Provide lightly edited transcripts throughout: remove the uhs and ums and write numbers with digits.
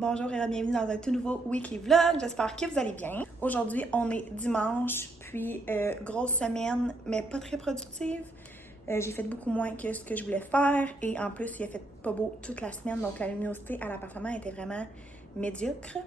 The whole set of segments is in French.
Bonjour et bienvenue dans un tout nouveau weekly vlog. J'espère que vous allez bien. Aujourd'hui, on est dimanche, puis grosse semaine, mais pas très productive. J'ai fait beaucoup moins que ce que je voulais faire et en plus, il a fait pas beau toute la semaine, donc la luminosité à l'appartement était vraiment médiocre.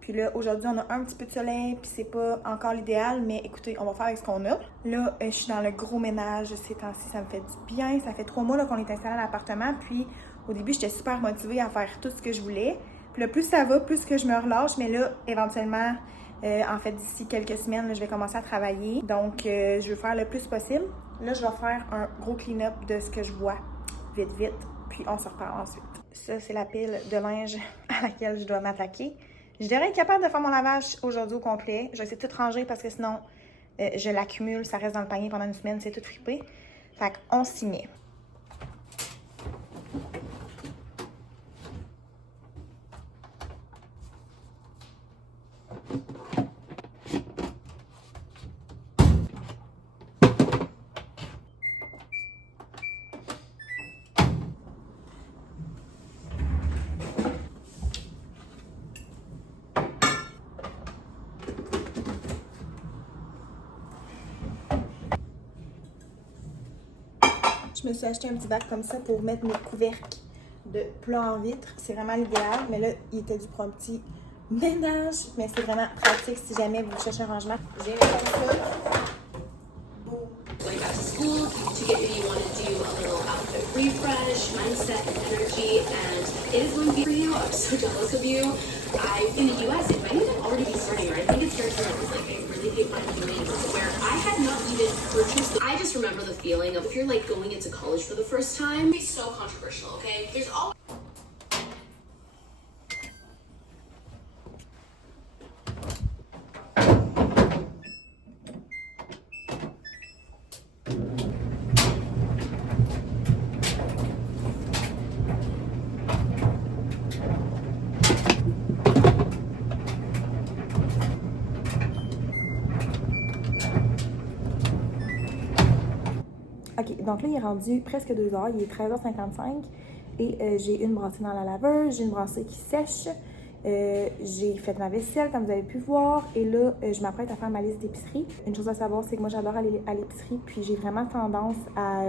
Puis là, aujourd'hui, on a un petit peu de soleil, puis c'est pas encore l'idéal, mais écoutez, on va faire avec ce qu'on a. Là, je suis dans le gros ménage ces temps-ci, ça me fait du bien. Ça fait 3 mois qu'on est installé à l'appartement, puis au début, j'étais super motivée à faire tout ce que je voulais. Puis là, plus ça va, plus que je me relâche, mais là, éventuellement, en fait, d'ici quelques semaines, là, je vais commencer à travailler. Donc, je veux faire le plus possible. Là, je vais faire un gros clean-up de ce que je vois, vite, puis on se reparle ensuite. Ça, c'est la pile de linge à laquelle je dois m'attaquer. Je devrais être capable de faire mon lavage aujourd'hui au complet. Je vais essayer de tout ranger parce que sinon, je l'accumule, ça reste dans le panier pendant une semaine, c'est tout frippé. Fait qu'on s'y met. Je me suis acheté un petit bac comme ça pour mettre mes couvercles de plats en vitre. C'est vraiment l'idéal, mais là, il était dû pour un petit ménage. Mais c'est vraiment pratique si jamais vous cherchez un rangement. J'ai mis comme ça. Boum. Going back to school to get maybe you want to do a little outfit refresh, mindset, and energy, and it is going to be for you. I'm so jealous of you. In the US, it might even already be starting, or I think it starts here. It's like I really hate my feelings where I had not even purchased. I just remember the feeling of if you're like going into college for the first time. It's so controversial, okay? There's all. OK, donc là, il est rendu presque 2 heures. Il est 13h55 et j'ai une brassée dans la laveuse, j'ai une brassée qui sèche. J'ai fait ma vaisselle, comme vous avez pu voir. Et là, je m'apprête à faire ma liste d'épicerie. Une chose à savoir, c'est que moi, j'adore aller à l'épicerie. Puis j'ai vraiment tendance à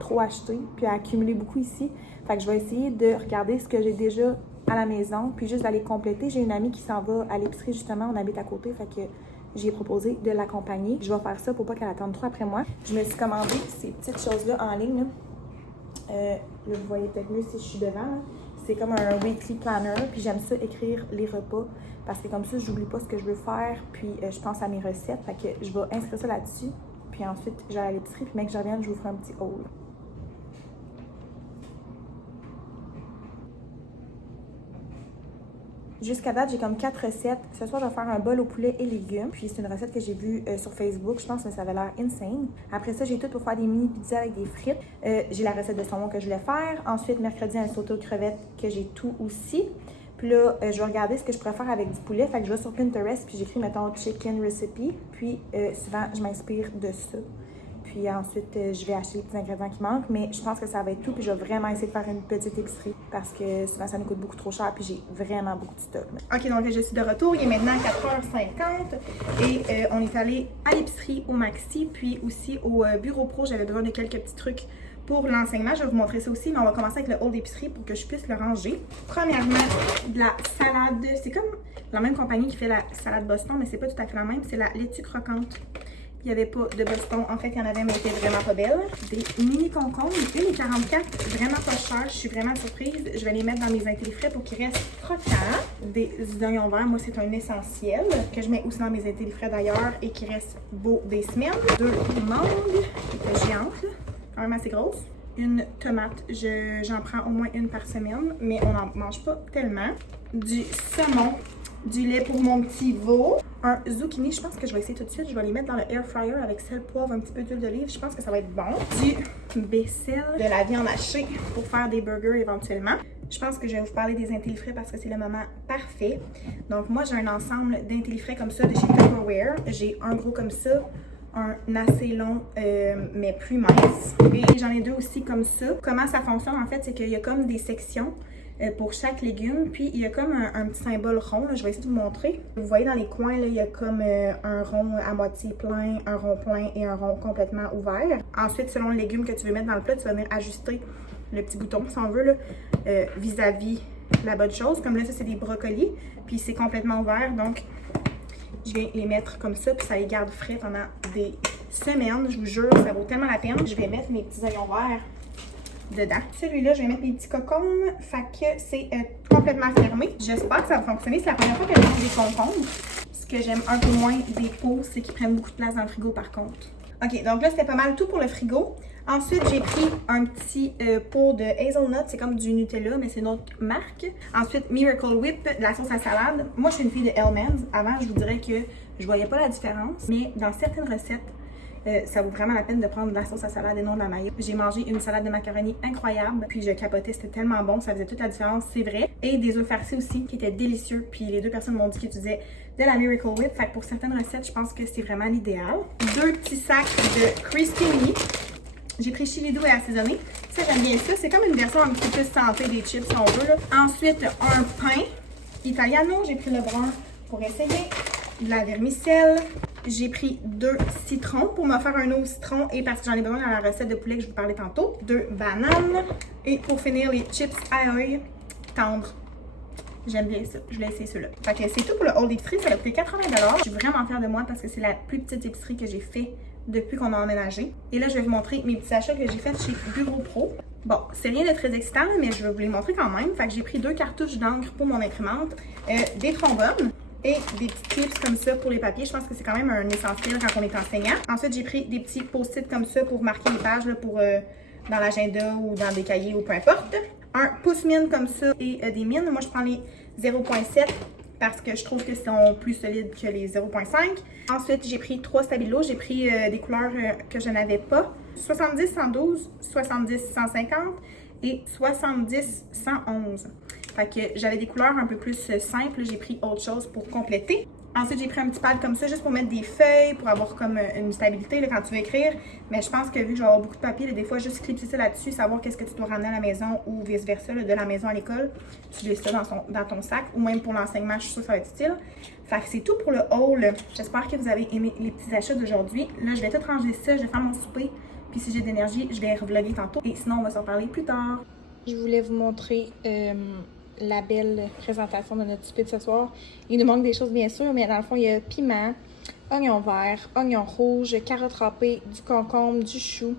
trop acheter, puis à accumuler beaucoup ici. Fait que je vais essayer de regarder ce que j'ai déjà à la maison, puis juste d'aller compléter. J'ai une amie qui s'en va à l'épicerie, justement. On habite à côté, fait que j'ai proposé de l'accompagner. Je vais faire ça pour pas qu'elle attende trop après moi. Je me suis commandé ces petites choses-là en ligne. Là, vous voyez peut-être mieux si je suis devant. Là. C'est comme un weekly planner. Puis j'aime ça écrire les repas. Parce que comme ça, j'oublie pas ce que je veux faire. Puis je pense à mes recettes. Fait que je vais inscrire ça là-dessus. Puis ensuite, j'allais à l'épicerie. Puis mec, je revienne, je vous ferai un petit haul. Jusqu'à date, j'ai comme 4 recettes. Ce soir, je vais faire un bol au poulet et légumes. Puis c'est une recette que j'ai vue sur Facebook. Je pense que ça avait l'air insane. Après ça, j'ai tout pour faire des mini pizzas avec des frites. J'ai la recette de saumon que je voulais faire. Ensuite, mercredi, un sauté aux crevettes que j'ai tout aussi. Puis là, je vais regarder ce que je pourrais faire avec du poulet. Fait que je vais sur Pinterest puis j'écris, mettons, chicken recipe. Puis souvent, je m'inspire de ça. Puis ensuite, je vais acheter les petits ingrédients qui manquent. Mais je pense que ça va être tout. Puis je vais vraiment essayer de faire une petite épicerie. Parce que souvent, ça nous coûte beaucoup trop cher. Puis j'ai vraiment beaucoup de stock. OK, donc je suis de retour. Il est maintenant 4h50. Et on est allé à l'épicerie au Maxi. Puis aussi au Bureau Pro. J'avais besoin de quelques petits trucs pour l'enseignement. Je vais vous montrer ça aussi. Mais on va commencer avec le haul d'épicerie pour que je puisse le ranger. Premièrement, de la salade. C'est comme la même compagnie qui fait la salade Boston. Mais c'est pas tout à fait la même. C'est la laitue croquante. Il n'y avait pas de Boston. En fait, il y en avait, mais elle était vraiment pas belle. Des mini concombres, 1,44, vraiment pas cher. Je suis vraiment surprise. Je vais les mettre dans mes intellifrais pour qu'ils restent croquants. Des oignons verts, moi, c'est un essentiel que je mets aussi dans mes intellifrais d'ailleurs et qui reste beau des semaines. 2 mangues, qui étaient géantes, là, quand même assez grosses. Une tomate, j'en prends au moins une par semaine, mais on n'en mange pas tellement. Du saumon. Du lait pour mon petit veau. Un zucchini, je pense que je vais essayer tout de suite. Je vais les mettre dans le air fryer avec sel, poivre, un petit peu d'huile d'olive. Je pense que ça va être bon. Du baissel, de la viande hachée pour faire des burgers éventuellement. Je pense que je vais vous parler des intellifrais parce que c'est le moment parfait. Donc moi, j'ai un ensemble d'intellifrais comme ça de chez Tupperware. J'ai un gros comme ça, un assez long mais plus mince. Et j'en ai 2 aussi comme ça. Comment ça fonctionne en fait, c'est qu'il y a comme des sections. pour chaque légume. Puis il y a comme un petit symbole rond, là. Je vais essayer de vous montrer. Vous voyez dans les coins, là, il y a comme un rond à moitié plein, un rond plein et un rond complètement ouvert. Ensuite, selon le légume que tu veux mettre dans le plat, tu vas venir ajuster le petit bouton, si on veut, là, vis-à-vis la bonne chose. Comme là, ça, c'est des brocolis, puis c'est complètement ouvert, donc je vais les mettre comme ça, puis ça les garde frais pendant des semaines. Je vous jure, ça vaut tellement la peine. Je vais mettre mes petits oignons verts dedans. Celui-là, je vais mettre mes petits cocombes, fait que c'est complètement fermé. J'espère que ça va fonctionner. C'est la première fois que je mange des concombres. Ce que j'aime un peu moins des pots, c'est qu'ils prennent beaucoup de place dans le frigo par contre. Ok, donc là, c'était pas mal tout pour le frigo. Ensuite, j'ai pris un petit pot de hazelnut. C'est comme du Nutella, mais c'est une autre marque. Ensuite, Miracle Whip, de la sauce à salade. Moi, je suis une fille de Hellmann's. Avant, je vous dirais que je voyais pas la différence. Mais dans certaines recettes, ça vaut vraiment la peine de prendre de la sauce à salade et non de la mayo. J'ai mangé une salade de macaroni incroyable. Puis je capotais, c'était tellement bon. Ça faisait toute la différence, c'est vrai. Et des œufs farcis aussi, qui étaient délicieux. Puis les deux personnes m'ont dit qu'ils utilisaient de la Miracle Whip. Fait que pour certaines recettes, je pense que c'est vraiment l'idéal. 2 petits sacs de Crispy Mini. J'ai pris chili doux et assaisonné. Ça, j'aime bien ça. C'est comme une version un petit peu plus santé des chips, si on veut, là. Ensuite, un pain italiano. J'ai pris le brun pour essayer. De la vermicelle. J'ai pris 2 citrons pour me faire un eau au citron et parce que j'en ai besoin dans la recette de poulet que je vous parlais tantôt. 2 bananes. Et pour finir, les chips aïe tendres. J'aime bien ça. Je vais essayer ceux-là. Fait que c'est tout pour le haul d'épicerie. Ça a coûté 80 $. Je suis vraiment fière de moi parce que c'est la plus petite épicerie que j'ai fait depuis qu'on a emménagé. Et là, je vais vous montrer mes petits achats que j'ai faits chez Bureau Pro. Bon, c'est rien de très excitant, mais je vais vous les montrer quand même. Fait que j'ai pris 2 cartouches d'encre pour mon imprimante, des trombones et des petits clips comme ça pour les papiers. Je pense que c'est quand même un essentiel quand on est enseignant. Ensuite, j'ai pris des petits post-it comme ça pour marquer les pages là, pour dans l'agenda ou dans des cahiers ou peu importe. Un pouce-mine comme ça et des mines. Moi, je prends les 0.7 parce que je trouve que sont plus solides que les 0.5. Ensuite, j'ai pris 3 stabilos. J'ai pris des couleurs que je n'avais pas. 70 112, 70 150 et 70 111. Fait que j'avais des couleurs un peu plus simples. J'ai pris autre chose pour compléter. Ensuite, j'ai pris un petit pad comme ça juste pour mettre des feuilles, pour avoir comme une stabilité là, quand tu veux écrire. Mais je pense que vu que je vais avoir beaucoup de papier, là, des fois, juste clipser ça là-dessus, savoir qu'est-ce que tu dois ramener à la maison ou vice-versa, de la maison à l'école. Tu glisses ça dans ton sac ou même pour l'enseignement, je suis sûre que ça va être utile. Fait que c'est tout pour le haul. J'espère que vous avez aimé les petits achats d'aujourd'hui. Là, je vais tout ranger ça, je vais faire mon souper. Puis si j'ai de l'énergie, je vais revlogger tantôt. Et sinon, on va s'en parler plus tard. Je voulais vous montrer la belle présentation de notre souper de ce soir. Il nous manque des choses bien sûr, mais dans le fond, il y a piment, oignon vert, oignon rouge, carottes râpées, du concombre, du chou,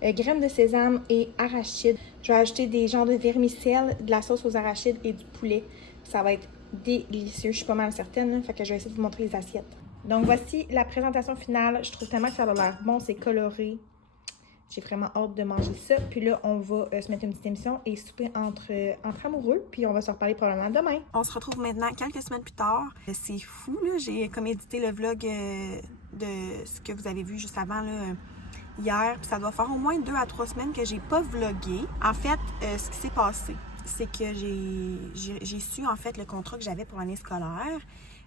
graines de sésame et arachides. Je vais ajouter des genres de vermicelle, de la sauce aux arachides et du poulet. Ça va être délicieux, je suis pas mal certaine, là, fait que je vais essayer de vous montrer les assiettes. Donc voici la présentation finale. Je trouve tellement que ça a l'air bon, c'est coloré. J'ai vraiment hâte de manger ça. Puis là, on va se mettre une petite émission et souper entre amoureux. Puis on va se reparler probablement demain. On se retrouve maintenant quelques semaines plus tard. C'est fou, là. J'ai comme édité le vlog de ce que vous avez vu juste avant, là, hier. Puis ça doit faire au moins 2 à 3 semaines que j'ai pas vlogué. En fait, ce qui s'est passé, c'est que j'ai su, en fait, le contrat que j'avais pour l'année scolaire.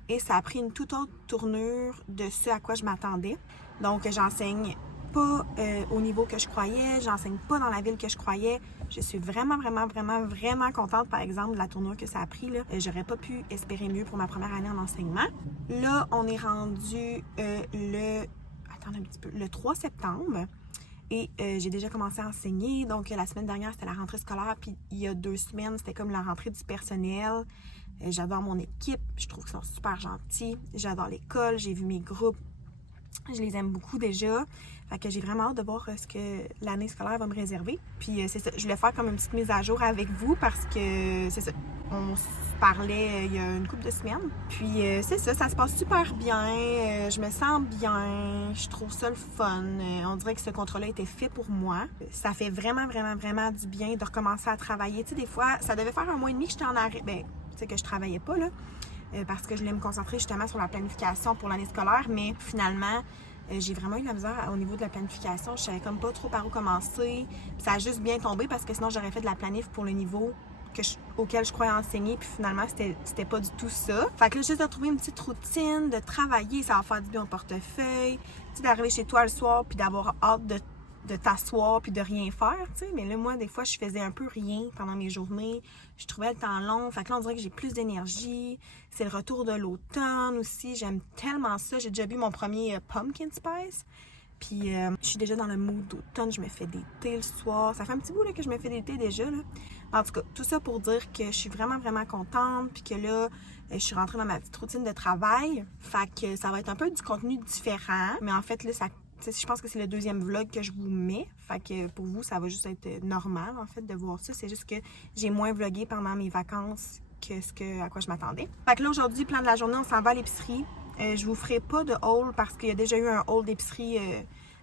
Et ça a pris une toute autre tournure de ce à quoi je m'attendais. Donc, j'enseigne pas au niveau que je croyais, j'enseigne pas dans la ville que je croyais. Je suis vraiment contente, par exemple, de la tournure que ça a pris. J'aurais pas pu espérer mieux pour ma première année en enseignement. Là, on est rendu le 3 septembre et j'ai déjà commencé à enseigner. Donc, la semaine dernière, c'était la rentrée scolaire, puis il y a 2 semaines, c'était comme la rentrée du personnel. J'adore mon équipe, je trouve qu'ils sont super gentils. J'adore l'école, j'ai vu mes groupes. Je les aime beaucoup déjà. Fait que j'ai vraiment hâte de voir ce que l'année scolaire va me réserver. Puis c'est ça, je voulais faire comme une petite mise à jour avec vous parce que c'est ça, on se parlait il y a une couple de semaines. Puis c'est ça, ça se passe super bien. Je me sens bien. Je trouve ça le fun. On dirait que ce contrat-là était fait pour moi. Ça fait vraiment du bien de recommencer à travailler. Tu sais, des fois, ça devait faire 1 mois et demi que j'étais en arrêt. Ben, tu sais, que je travaillais pas, là. Parce que je voulais me concentrer justement sur la planification pour l'année scolaire, mais finalement, j'ai vraiment eu de la misère au niveau de la planification. Je savais comme pas trop par où commencer. Puis ça a juste bien tombé parce que sinon, j'aurais fait de la planif pour le niveau auquel je croyais enseigner. Puis finalement, c'était pas du tout ça. Fait que là, juste de trouver une petite routine, de travailler, ça va faire du bien au portefeuille. Tu sais, d'arriver chez toi le soir puis d'avoir hâte de t'asseoir puis de rien faire, tu sais. Mais là, moi, des fois, je faisais un peu rien pendant mes journées. Je trouvais le temps long. Fait que là, on dirait que j'ai plus d'énergie. C'est le retour de l'automne aussi. J'aime tellement ça. J'ai déjà bu mon premier Pumpkin Spice. Puis, je suis déjà dans le mood d'automne. Je me fais des thés le soir. Ça fait un petit bout là, que je me fais des thés déjà, là. En tout cas, tout ça pour dire que je suis vraiment, vraiment contente. Puis que là, je suis rentrée dans ma petite routine de travail. Fait que ça va être un peu du contenu différent. Mais en fait, là, je pense que c'est le deuxième vlog que je vous mets. Fait que pour vous, ça va juste être normal, en fait, de voir ça. C'est juste que j'ai moins vlogué pendant mes vacances que à quoi je m'attendais. Fait que là, aujourd'hui, plan de la journée, on s'en va à l'épicerie. Je vous ferai pas de haul parce qu'il y a déjà eu un haul d'épicerie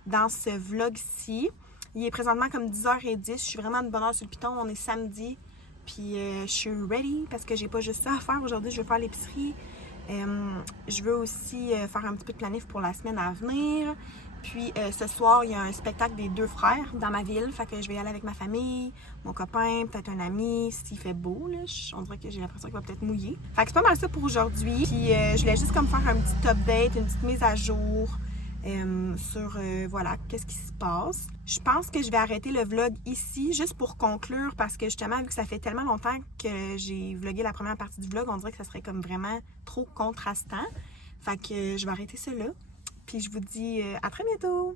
dans ce vlog-ci. Il est présentement comme 10h10. Je suis vraiment de bonne heure sur le piton. On est samedi. Puis je suis ready parce que j'ai pas juste ça à faire. Aujourd'hui, je vais faire l'épicerie. Je veux aussi faire un petit peu de planif pour la semaine à venir. Puis ce soir, il y a un spectacle des deux frères dans ma ville. Fait que je vais y aller avec ma famille, mon copain, peut-être un ami. S'il fait beau, là, on dirait que j'ai l'impression qu'il va peut-être mouiller. Fait que c'est pas mal ça pour aujourd'hui. Puis je voulais juste comme faire un petit update, une petite mise à jour sur, voilà, qu'est-ce qui se passe. Je pense que je vais arrêter le vlog ici, juste pour conclure, parce que justement, vu que ça fait tellement longtemps que j'ai vlogué la première partie du vlog, on dirait que ça serait comme vraiment trop contrastant. Fait que je vais arrêter ça là. Puis je vous dis à très bientôt!